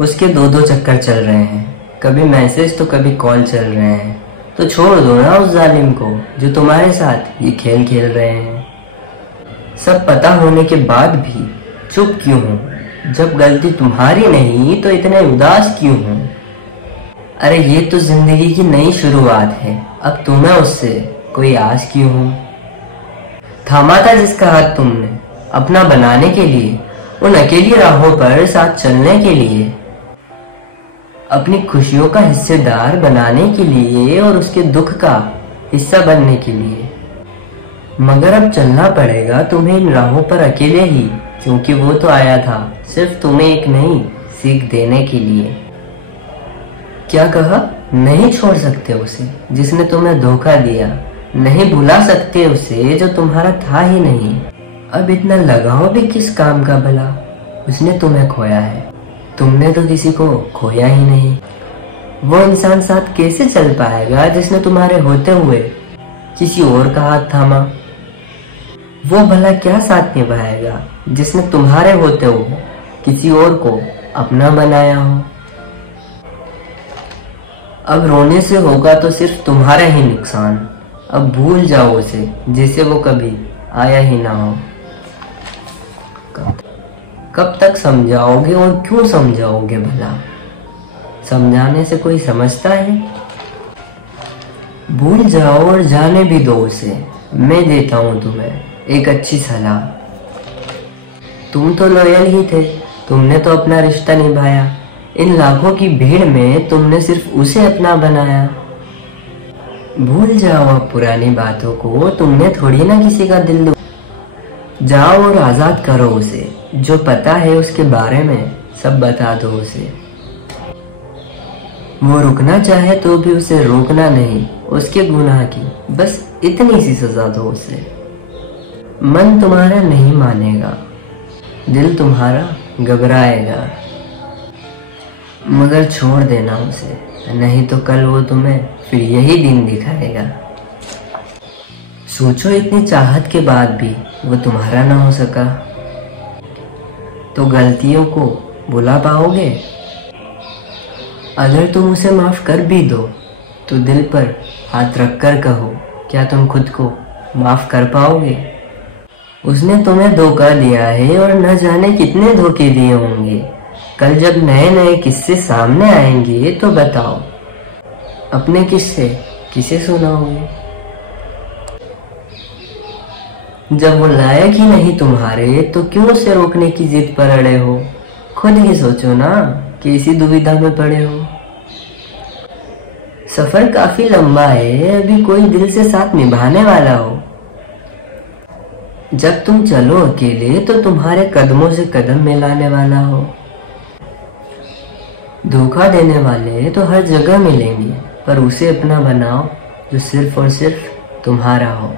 उसके दो दो चक्कर चल रहे हैं, कभी मैसेज तो कभी कॉल चल रहे हैं। तो छोड़ दो ना उस जालिम को जो तुम्हारे साथ ये खेल खेल रहे हैं। सब पता होने के बाद भी चुप क्यों हो? जब गलती तुम्हारी नहीं तो इतने उदास क्यों हो? अरे ये तो जिंदगी की नई शुरुआत है, अब तुम्हें उससे कोई आस क्यों हो? थामा था जिसका हाथ तुमने अपना बनाने के लिए, उन अकेली राहों पर साथ चलने के लिए, अपनी खुशियों का हिस्सेदार बनाने के लिए और उसके दुख का हिस्सा बनने के लिए। मगर अब चलना पड़ेगा तुम्हें इन राहों पर अकेले ही, क्योंकि वो तो आया था सिर्फ तुम्हें एक नई सीख देने के लिए। क्या कहा? नहीं छोड़ सकते उसे जिसने तुम्हें धोखा दिया, नहीं भुला सकते उसे जो तुम्हारा था ही नहीं। अब इतना लगाओ भी किस काम का भला? उसने तुम्हें खोया है, तुमने तो किसी को खोया ही नहीं। वो इंसान साथ कैसे चल पाएगा जिसने तुम्हारे होते हुए किसी और का हाथ थामा? वो भला क्या साथ निभाएगा जिसने तुम्हारे होते हुए किसी और को अपना बनाया हो? अब रोने से होगा तो सिर्फ तुम्हारा ही नुकसान। अब भूल जाओ उसे जैसे वो कभी आया ही ना हो। कब तक समझाओगे और क्यों समझाओगे भला? समझाने से कोई समझता है? भूल जाओ और जाने भी दो उसे। मैं देता हूं तुम्हें एक अच्छी सलाह। तुम तो लॉयल ही थे, तुमने तो अपना रिश्ता निभाया। इन लाखों की भीड़ में तुमने सिर्फ उसे अपना बनाया। भूल जाओ अब पुरानी बातों को, तुमने थोड़ी ना किसी का दिल जाओ और आजाद करो उसे। जो पता है उसके बारे में सब बता दो उसे। वो रुकना चाहे तो भी उसे रोकना नहीं, उसके गुनाह की बस इतनी सी सजा दो उसे। मन तुम्हारा नहीं मानेगा, दिल तुम्हारा घबराएगा, मगर छोड़ देना उसे, नहीं तो कल वो तुम्हें फिर यही दिन दिखाएगा। सोचो इतनी चाहत के बाद भी वो तुम्हारा ना हो सका, तो गलतियों को भुला पाओगे? अगर तुम उसे माफ कर भी दो तो दिल पर हाथ रखकर कहो, क्या तुम खुद को माफ कर पाओगे? उसने तुम्हें धोखा दिया है और न जाने कितने धोखे दिए होंगे। कल जब नए नए किस्से सामने आएंगे तो बताओ, अपने किस्से किसे सुनाओगे? जब वो लायक ही नहीं तुम्हारे तो क्यों उसे रोकने की जिद पर अड़े हो? खुद ही सोचो ना कि इसी दुविधा में पड़े हो। सफर काफी लंबा है, अभी कोई दिल से साथ निभाने वाला हो। जब तुम चलो अकेले तो तुम्हारे कदमों से कदम मिलाने वाला हो। धोखा देने वाले तो हर जगह मिलेंगे, पर उसे अपना बनाओ जो सिर्फ और सिर्फ तुम्हारा हो।